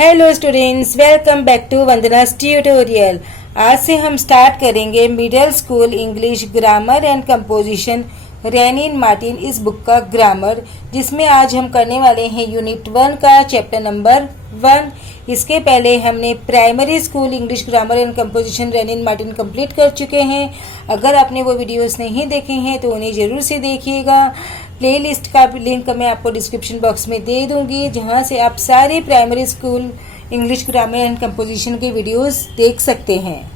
Hello students, welcome back to Vandana's tutorial. आज से हम स्टार्ट करेंगे middle school English grammar and composition rennin Martin इस बुक का ग्रामर, जिसमें आज हम करने वाले हैं यूनिट 1 का चैप्टर नंबर 1। इसके पहले हमने primary school English grammar and composition rennin Martin complete कर चुके हैं। अगर आपने वो वीडियोस नहीं देखे हैं तो उन्हें ज़रूर से देखिएगा। प्लेलिस्ट का लिंक मैं आपको डिस्क्रिप्शन बॉक्स में दे दूंगी, जहां से आप सारे primary school English grammar and composition के वीडियोस देख सकते हैं।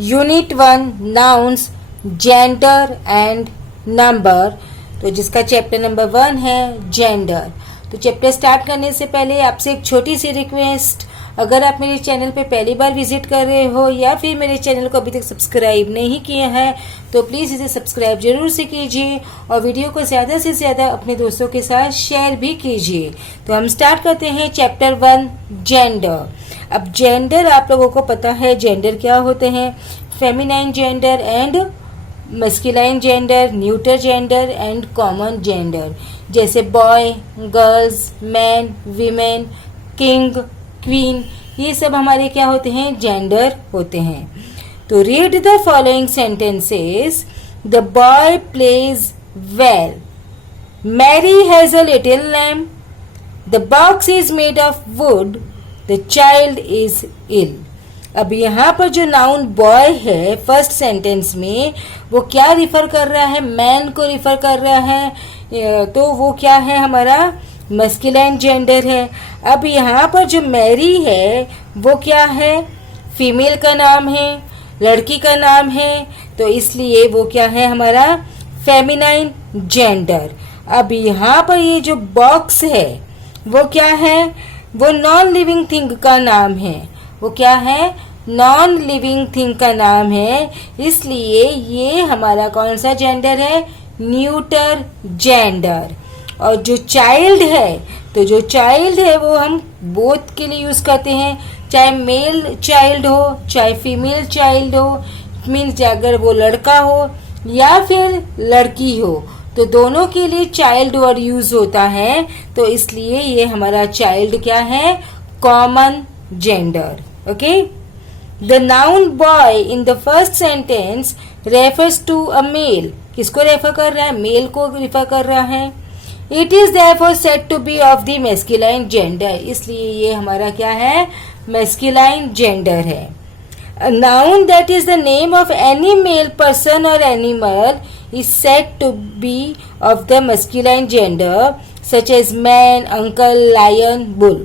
Unit 1 nouns, gender and number, तो जिसका चैप्टर नंबर 1 है जेंडर। तो चैप्टर स्टार्ट करने से पहले आपसे एक छोटी सी रिक्वेस्ट, अगर आप मेरे चैनल पे पहली बार विजिट कर रहे हो या फिर मेरे चैनल को अभी तक सब्सक्राइब नहीं किया है तो प्लीज़ इसे सब्सक्राइब जरूर से कीजिए और वीडियो को ज़्यादा से ज़्यादा अपने दोस्तों के साथ शेयर भी कीजिए। तो हम स्टार्ट करते हैं चैप्टर 1 जेंडर। अब जेंडर आप लोगों को पता है जेंडर क्या होते हैं। Feminine gender and masculine gender, neuter gender and common gender, जैसे boy, girls, man, women, king, queen, ये सब हमारे क्या होते हैं, जेंडर होते हैं। तो read the following sentences. The boy plays well, Mary has a little lamb, the box is made of wood, the child is ill. अब यहाँ पर जो नाउन बॉय है फर्स्ट सेंटेंस में, वो क्या रिफर कर रहा है, मैन को रिफर कर रहा है, तो वो क्या है, हमारा मस्कुलाइन जेंडर है। अब यहाँ पर जो मैरी है वो क्या है, फीमेल का नाम है, लड़की का नाम है, तो इसलिए वो क्या है, हमारा फेमिनाइन जेंडर। अब यहाँ पर ये जो बॉक्स है वो क्या है, वो नॉन लिविंग थिंग का नाम है। वो क्या है, नॉन लिविंग थिंग का नाम है, इसलिए ये हमारा कौन सा जेंडर है, न्यूटर जेंडर। और जो चाइल्ड है, तो जो चाइल्ड है वो हम बोथ के लिए यूज करते हैं, चाहे मेल चाइल्ड हो चाहे फीमेल चाइल्ड हो। मीन्स अगर वो लड़का हो या फिर लड़की हो तो दोनों के लिए चाइल्ड वर्ड यूज होता है, तो इसलिए ये हमारा चाइल्ड क्या है, common gender. Okay. The noun boy in the first sentence refers to a male. किसको रेफर कर रहा है, मेल को रेफर कर रहा है। It is therefore said to be of the masculine gender, इसलिए ये हमारा क्या है, masculine gender है। A noun that is the name of any male person or animal is said to be of the masculine gender, such as man, uncle, lion, bull।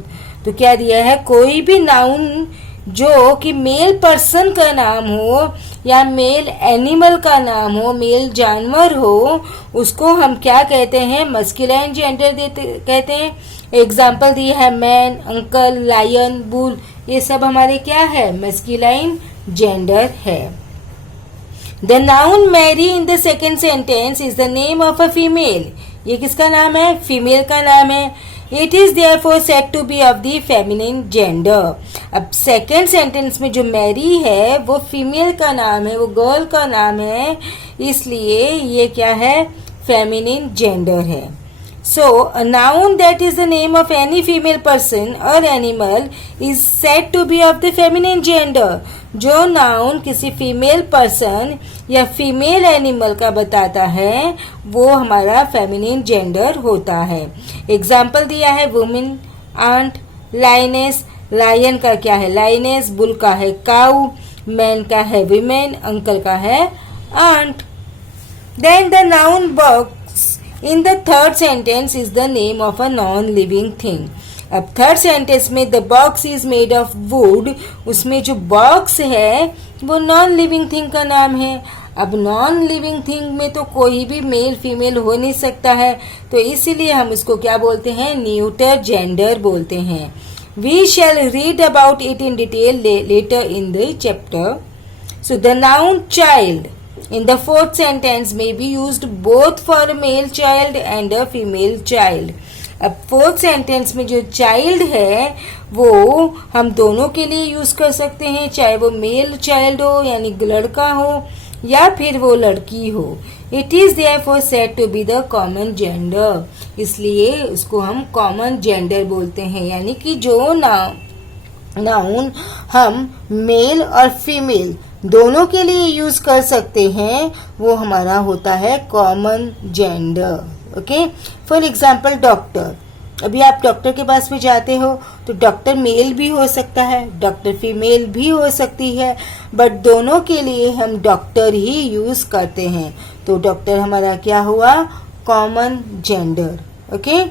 तो क्या दिया है, कोई भी नाउन जो कि मेल पर्सन का नाम हो या मेल एनिमल का नाम हो, मेल जानवर हो, उसको हम क्या कहते हैं, मस्कुलाइन जेंडर कहते हैं। एग्जाम्पल दिया है मैन, अंकल, लायन, बुल, ये सब हमारे क्या है, मस्कुलाइन जेंडर है। The noun Mary in the second sentence is the name of a female. ये किसका नाम है, फीमेल का नाम है। It is therefore said to be of the feminine gender। अब सेकेंड सेंटेंस में जो मैरी है वो फीमेल का नाम है, वो गर्ल का नाम है, इसलिए ये क्या है, फेमिनिन जेंडर है। सो a noun that is the name of any female person or animal is said to be of the feminine gender। जो नाउन किसी फीमेल पर्सन या फीमेल एनिमल का बताता है वो हमारा फेमिनिन जेंडर होता है। एग्जाम्पल दिया है वुमेन, आंट, लाइनेस, लायन का क्या है, लाइनेस, बुल का है काऊ, मैन का है विमेन, अंकल का है aunt. Then the noun box in the third sentence is the name of a non living thing. अब थर्ड सेंटेंस में the box is made of wood, उसमें जो बॉक्स है वो नॉन लिविंग थिंग का नाम है। अब नॉन लिविंग थिंग में तो कोई भी मेल फीमेल हो नहीं सकता है, तो इसीलिए हम इसको क्या बोलते हैं, न्यूटर जेंडर बोलते हैं। We shall read about it in detail later in the chapter. So the noun child in the fourth sentence may be used both for a male child and a female child। अब fourth sentence में जो child है वो हम दोनों के लिए use कर सकते हैं, चाहे वो मेल चाइल्ड हो यानी लड़का हो या फिर वो लड़की हो। It is therefore said to be the common gender, इसलिए उसको हम कॉमन जेंडर बोलते हैं, यानी कि जो नाउन हम मेल और फीमेल दोनों के लिए यूज कर सकते हैं वो हमारा होता है common gender. Okay, for example doctor. अभी आप डॉक्टर के पास में जाते हो तो डॉक्टर मेल भी हो सकता है, डॉक्टर फीमेल भी हो सकती है, बट दोनों के लिए हम डॉक्टर ही यूज करते हैं, तो डॉक्टर हमारा क्या हुआ, common gender. Okay,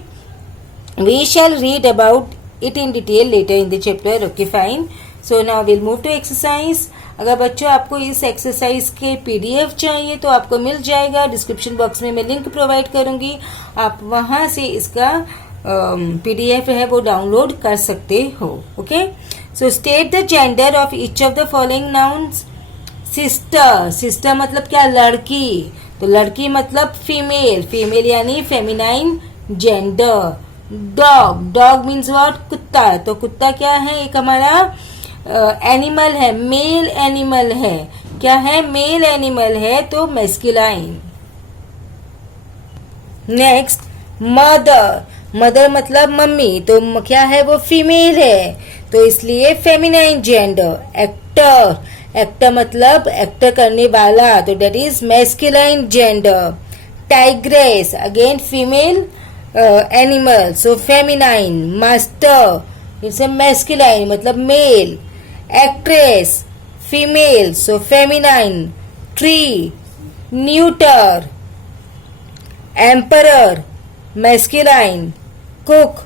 we shall read about it in detail later in the chapter. Okay, fine. So now we'll move to exercise. अगर बच्चों आपको इस एक्सरसाइज के पीडीएफ चाहिए तो आपको मिल जाएगा, डिस्क्रिप्शन बॉक्स में मैं लिंक प्रोवाइड करूंगी, आप वहां से इसका पीडीएफ है वो डाउनलोड कर सकते हो। Okay, so state the gender of each of the following nouns. Sister, sister मतलब क्या, लड़की, तो लड़की मतलब फीमेल, फीमेल यानी feminine gender. Dog, dog means what, कुत्ता, तो कुत्ता क्या है, एक हमारा एनिमल है, मेल एनिमल है, क्या है, मेल एनिमल है, तो मैस्कुलाइन। नेक्स्ट मदर, मदर मतलब मम्मी, तो क्या है, वो फीमेल है, तो इसलिए फेमिनाइन जेंडर। एक्टर, एक्टर मतलब एक्टर करने वाला, तो that is masculine gender. Tigress again female animal, so feminine. Master it's a masculine मतलब male. Actress female, so feminine. Tree neuter. Emperor masculine. Cook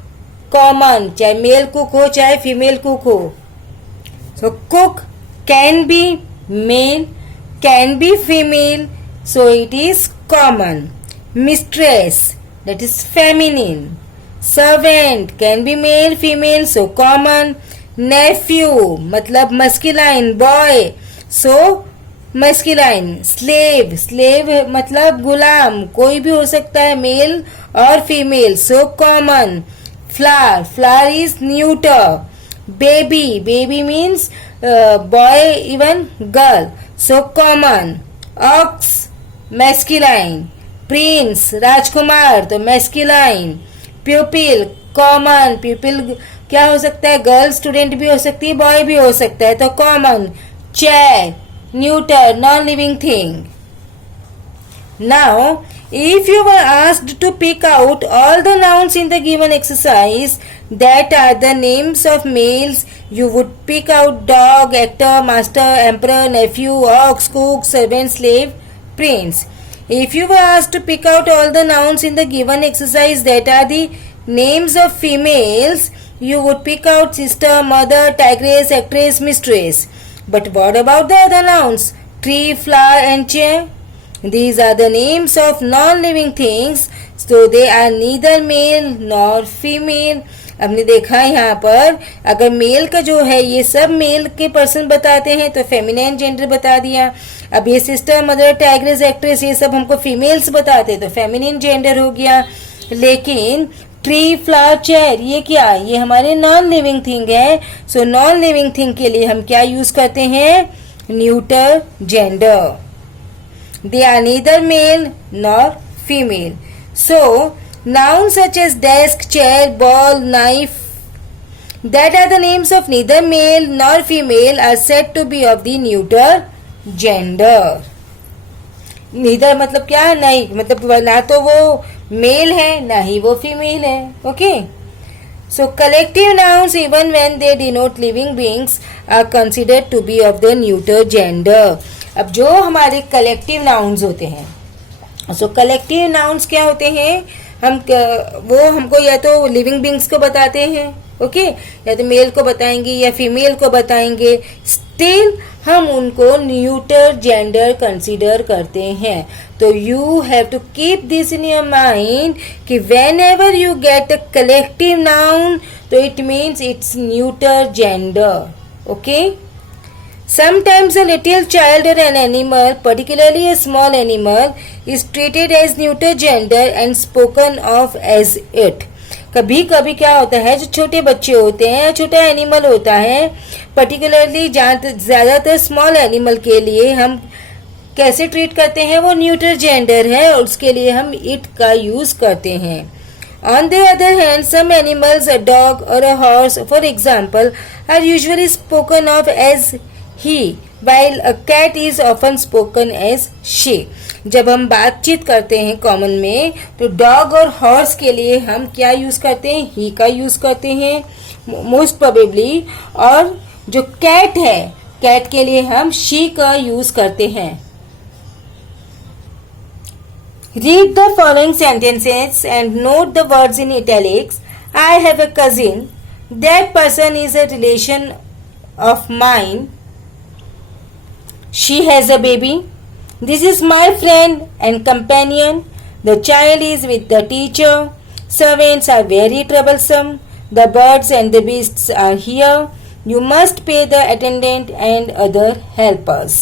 common, चाहे male cook हो चाहे female cook हो, so cook can be male can be female, so it is common. Mistress that is feminine. Servant can be male female, so common. Nephew मतलब masculine boy, so masculine. Slave, slave मतलब गुलाम, कोई भी हो सकता है mail और female, so common. Flower, flower is neuter. Baby, baby means boy even girl, so common. Ox masculine. Prince राजकुमार, तो मैस्कुलाइन। प्यूपिल कॉमन, प्यूपिल क्या हो सकता है, गर्ल स्टूडेंट भी हो सकती है, बॉय भी हो सकता है, तो common. Chair neuter, non living thing. Now if you were asked to pick out all the nouns in the given exercise that are the names of males, you would pick out dog, actor, master, emperor, nephew, ox, cook, servant, slave, prince. If you were asked to pick out all the nouns in the given exercise that are the names of females, you would pick out sister, mother, tigress, actress, mistress. But what about the other nouns? Tree, flower and chair? These are the names of non-living things, so they are neither male nor female. हमने देखा यहाँ पर अगर mail का जो है ये सब मेल के पर्सन बताते हैं तो फेमिनाइन जेंडर बता दिया। अब ये सिस्टर, मदर, टाइग्रेस, एक्ट्रेस ये सब हमको फीमेल्स बताते तो फेमिनिन जेंडर हो गया। लेकिन ट्री, फ्लावर, चेयर ये क्या, ये हमारे नॉन लिविंग थिंग है, सो नॉन लिविंग थिंग के लिए हम क्या यूज करते हैं, neuter gender. They are neither male nor female. So nouns such as desk, chair, ball, knife that are the names of neither male nor female are said to be of the neuter gender. neither मतलब क्या, नहीं मतलब ना तो वो mail है ना ही वो फीमेल है। Okay, so collective nouns even when they denote living beings are considered to be of the neuter gender. अब जो हमारे कलेक्टिव नाउन्स होते हैं, सो कलेक्टिव नाउन्स क्या होते हैं, हम वो हमको या तो लिविंग बींग्स को बताते हैं, ओके, या तो मेल को बताएंगे या फीमेल को बताएंगे, स्टिल हम उनको न्यूटर जेंडर कंसीडर करते हैं। तो you have to keep this in your mind कि whenever you get a collective noun तो it means it's neuter gender. Okay, sometimes a little child or an animal, particularly a small animal, is treated as neuter gender and spoken of as it. कभी कभी क्या होता है, जो छोटे बच्चे होते हैं, छोटा एनिमल होता है, पर्टिकुलरली ज्यादातर स्मॉल एनिमल के लिए हम कैसे ट्रीट करते हैं, वो न्यूट्रल जेंडर है और उसके लिए हम इट का यूज करते हैं. On the other hand, some animals, a dog or a horse, for example, are usually spoken of as he, while a cat is often spoken as she. जब हम बातचीत करते हैं कॉमन में, तो डॉग और हॉर्स के लिए हम क्या यूज करते हैं, ही का यूज करते हैं मोस्ट प्रोबेबली, और जो कैट है, कैट के लिए हम शी का यूज करते हैं. Read the following sentences and note the words in italics. I have a cousin. That person is a relation of mine. She has a baby. This is my friend and companion. The child is with the teacher. Servants are very troublesome. The birds and the beasts are here. You must pay the attendant and other helpers.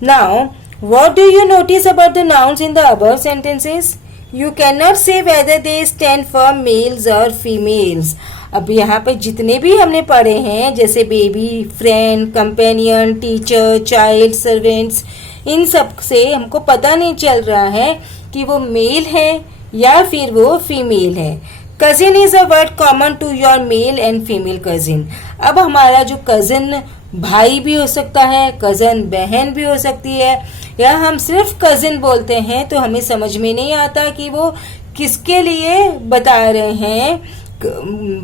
Now, what do you notice about the nouns in the above sentences? You cannot say whether they stand for males or females. अब यहाँ पे जितने भी हमने पढ़े हैं, जैसे baby, friend, companion, teacher, child, servants, इन सब से हमको पता नहीं चल रहा है कि वो मेल है या फिर वो फीमेल है. Cousin is a word common to your male and female cousin. अब हमारा जो कजिन भाई भी हो सकता है, कजन बहन भी हो सकती है, या हम सिर्फ कजिन बोलते हैं तो हमें समझ में नहीं आता कि वो किसके लिए बता रहे हैं,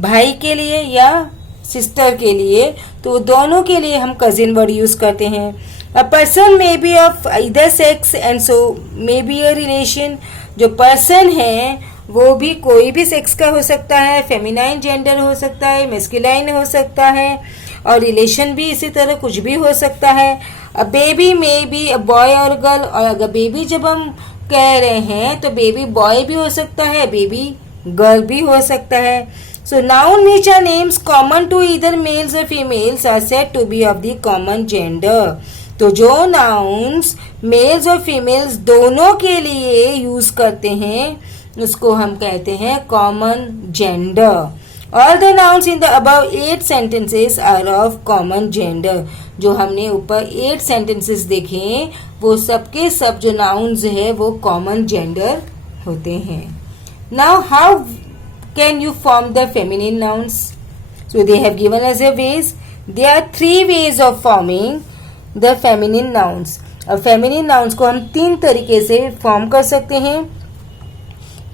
भाई के लिए या सिस्टर के लिए. तो दोनों के लिए हम कजिन वर्ड यूज करते हैं. A person may be of either sex and so may be a relation. जो पर्सन है वो भी कोई भी सेक्स का हो सकता है, फेमिनाइन जेंडर हो सकता है, मेस्कुलाइन हो सकता है, और रिलेशन भी इसी तरह कुछ भी हो सकता है. A baby may be a boy और गर्ल. और अगर बेबी जब हम कह रहे हैं तो बेबी बॉय भी हो सकता है, बेबी गर्ल भी हो सकता है. So noun which are names common to either males और females are said to be of the common gender. तो जो नाउन्स मेल्स और फीमेल्स दोनों के लिए यूज करते हैं उसको हम कहते हैं common gender. All the nouns in the above 8 sentences are of common gender. जो हमने ऊपर 8 sentences देखे वो सबके सब जो nouns है वो common gender होते हैं. Now how can you form the feminine nouns? So they have given us a ways. There are 3 ways of forming the feminine nouns. अब feminine nouns को हम 3 तरीके से form कर सकते हैं.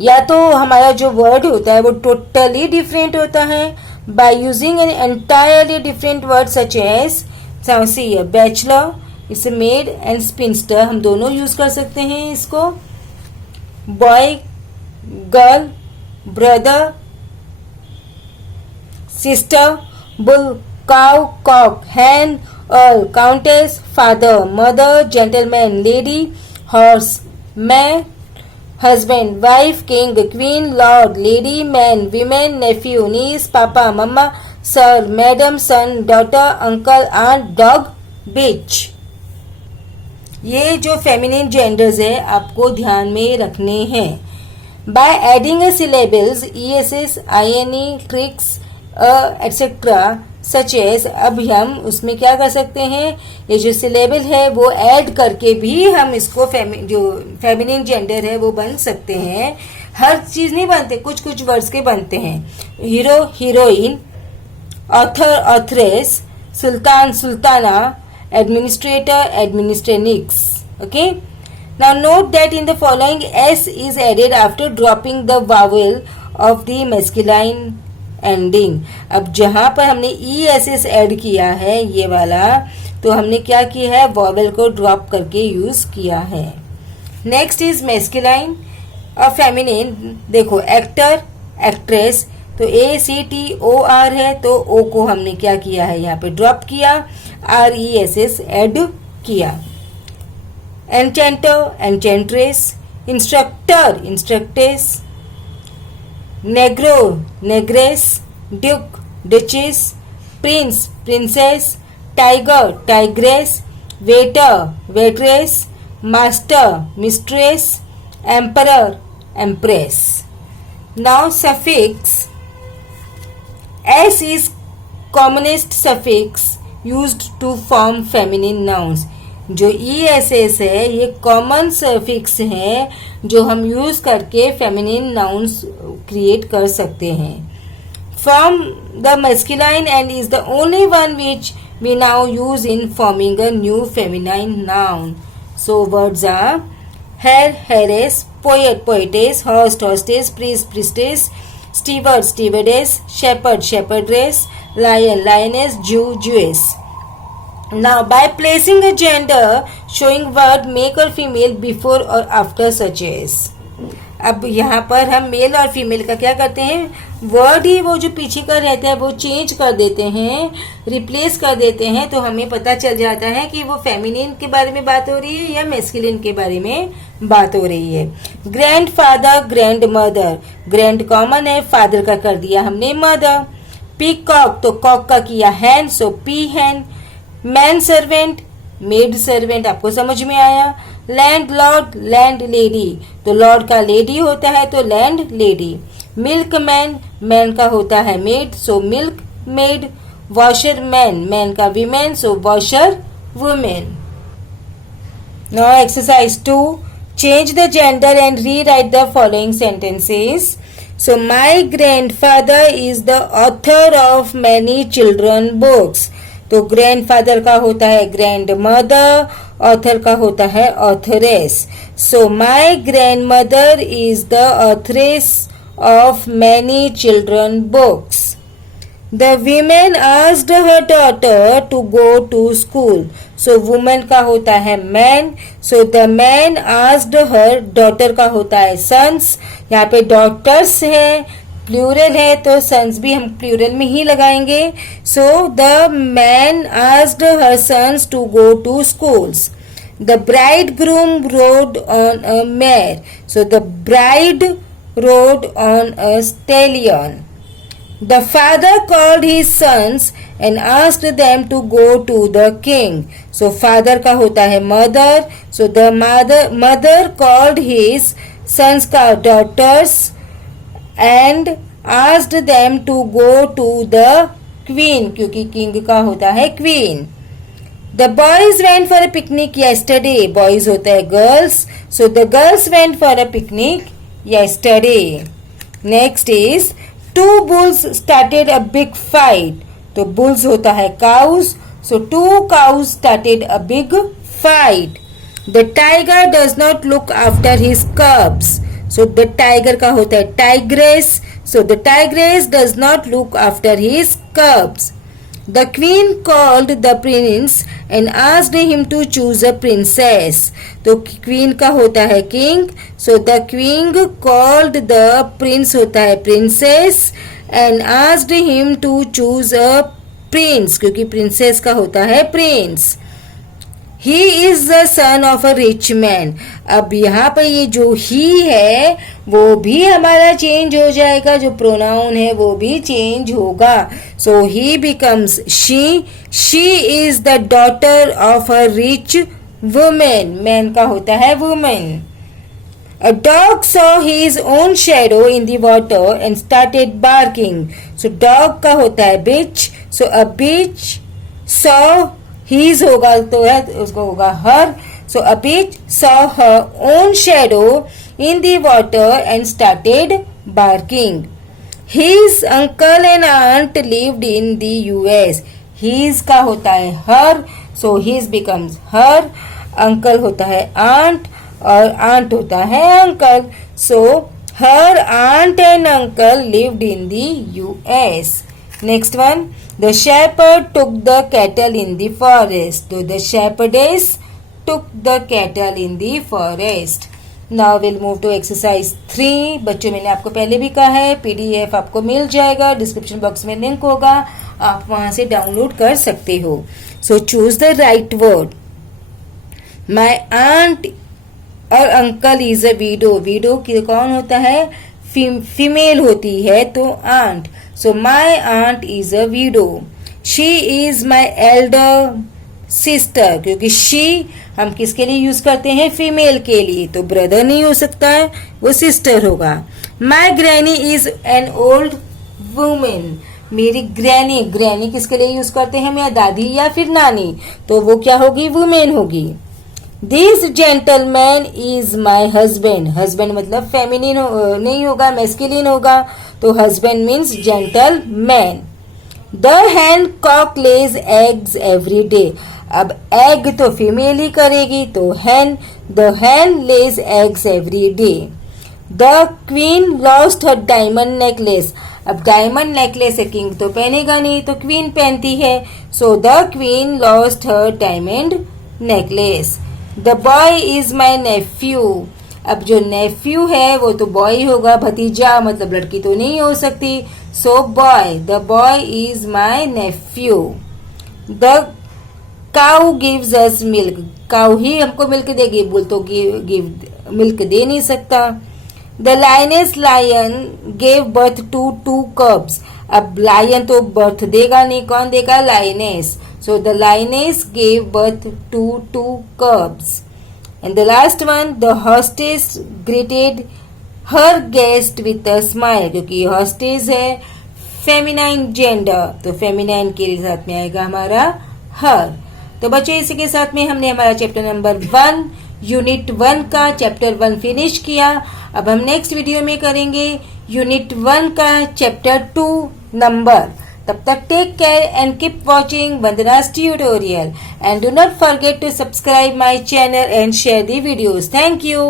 या तो हमारा जो वर्ड होता है वो टोटली डिफरेंट होता है by using an entirely different word such as bachelor, इसे मेड एंड स्पिंस्टर, हम दोनों यूज कर सकते हैं इसको. Boy, girl, brother, sister, bull, cow, cock, hen, earl, countess, father, mother, gentleman, lady, horse, man, husband, wife, king, queen, lord, lady, man, women, nephew, niece, papa, mama, sir, madam, son, daughter, uncle, aunt, dog, bitch. ये जो feminine genders है आपको ध्यान में रखने हैं. By adding a syllables ESS, INE, trix etcetera such as. अब हम उसमें क्या कर सकते हैं, ये जो सिलेबल है वो ऐड करके भी हम इसको जो फेमिनिन जेंडर है वो बन सकते हैं. हर चीज नहीं बनते, कुछ कुछ वर्ड्स के बनते हैं. Hero, heroine, author, authoress, sultan, sultana, administrator, administratrix. Okay. Now note that in the following S is added after dropping the vowel of the masculine ending. अब जहां पर हमने ESS ऐड किया है ये वाला, तो हमने क्या किया है, वॉवेल को ड्रॉप करके यूज किया है. नेक्स्ट इज मेस्कुलाइन और फेमिनिन. देखो एक्टर, एक्ट्रेस, तो ACTOR है तो O को हमने क्या किया है यहाँ पे ड्रॉप किया, RESS ऐड किया. Enchanter, enchantress, instructor, instructress, negro, negress, duke, duchess, prince, princess, tiger, tigress, waiter, waitress, master, mistress, emperor, empress. Now suffix. S is commonest suffix used to form feminine nouns. जो ESS है ये common suffix है जो हम use करके feminine nouns create कर सकते हैं from the masculine and is the only one which we now use in forming a new feminine noun. So words are hare, heiress, poet, poetess, host, hostess, priest, priestess, steward, stewardess, shepherd, shepherdess, lion, lioness, Jew, Jewess. Now by placing a gender showing word male or female before or after such as. अब यहाँ पर हम mail और female का क्या करते हैं word ही वो जो पीछे का रहता है वो चेंज कर देते हैं रिप्लेस कर देते हैं तो हमें पता चल जाता है कि वो फेमिनिन के बारे में बात हो रही है या मैस्कुलिन के बारे में बात हो रही है grand father grand mother grand common है फादर का कर दिया हमने मदर पीकॉक तो कॉक का किया hen so peahen man servant maid servant आपको समझ में आया लैंड लॉर्ड लैंड लेडी तो लॉर्ड का लेडी होता है तो landlady milkman man का होता है maid so milkmaid washerman man का women so washerwomen now exercise 2 change the gender and rewrite the following sentences so my grandfather is the author of many children books तो grandfather का होता है grand mother author का होता है authoress so my grandmother is the authoress of many children books the women asked her daughter to go to school so women का होता है man so the man asked her daughter का होता है sons यहाँ पे डॉटर्स है plural है तो सन्स भी हम प्लूरल में ही लगाएंगे so the man asked her sons to go to schools the bride groom rode on a mare so the bride rode on a stallion the father called his sons and asked them to go to the king so father का होता है mother so the mother called his sons का daughters and asked them to go to the queen क्योंकि king का होता है queen. The boys went for a picnic yesterday. Boys होता है girls. So the girls went for a picnic yesterday. Next is two bulls started a big fight. तो bulls होता है cows. So two cows started a big fight. The tiger does not look after his cubs. So the tiger का होता है tigress. So the tigress does not look after his cubs. The queen called the prince and asked him to choose a princess. तो queen का होता है king. So the queen called the prince होता है princess and asked him to choose a prince क्योंकि princess का होता है prince. He is the son of a rich man. अब यहाँ पर ये जो he है वो भी हमारा चेंज हो जाएगा जो प्रोनाउन है वो भी चेंज होगा so he becomes she is the daughter of a rich woman man का होता है woman a dog saw his own shadow in the water and started barking so dog का होता है bitch so a bitch saw his होगा तो है उसको होगा her so a bitch saw her own shadow in the water and started barking his uncle and aunt lived in the US his का होता है her so his becomes her uncle होता है aunt और aunt होता है uncle so her aunt and uncle lived in the US next one the shepherd took the cattle in the forest so the shepherdess took the cattle in the forest now we'll move to exercise 3 बच्चों मैंने आपको पहले भी कहा है PDF आपको मिल जाएगा description box में लिंक होगा आप वहां से डाउनलोड कर सकते हो so choose the right word my aunt और अंकल इज अ विडो कौन होता है फीमेल होती है तो aunt so my aunt is a widow she is my elder sister क्योंकि शी हम किसके लिए यूज करते हैं फीमेल के लिए तो ब्रदर नहीं हो सकता है वो सिस्टर होगा my granny is an old women मेरी ग्रैनी, ग्रैनी किसके लिए यूज करते हैं हम, या दादी या फिर नानी, तो वो क्या होगी, वुमेन होगी। This gentleman is my husband, husband मतलब फेमिनिन नहीं होगा, मैस्कुलिन होगा, तो husband means gentleman. The hen cock lays eggs every day, अब एग तो फीमेल ही करेगी, तो hen, the hen lays eggs every day. The queen lost her diamond necklace, अब डायमंड नेकलेस किंग तो पहनेगा नहीं, तो क्वीन पहनती है, so the queen lost her diamond necklace. The boy is my Neiphiu, अब जो नेफ्यू है वो तो बॉय होगा, भतीजा मतलब लड़की तो नहीं हो सकती, so boy, the boy is my nephew. The cow gives us milk, cow ही हमको मिल्क देगी, बुल तो गिव मिल्क दे नहीं सकता। The lioness lion gave birth to 2 cubs, अब लायन तो बर्थ देगा नहीं, कौन देगा, lioness, so the lioness gave birth to 2 cubs। And the last one, the hostess greeted her guest with a smile, क्योंकि हॉस्टेस है फेमिनाइन जेंडर, तो feminine के साथ में आएगा हमारा हर। तो बच्चों इसी के साथ में हमने हमारा चैप्टर नंबर 1 यूनिट 1 का चैप्टर 1 फिनिश किया। अब हम नेक्स्ट वीडियो में करेंगे यूनिट 1 का चैप्टर 2 नंबर। तब तक take care and keep watching Vandana's tutorial and do not forget to subscribe my channel and share the videos. Thank you.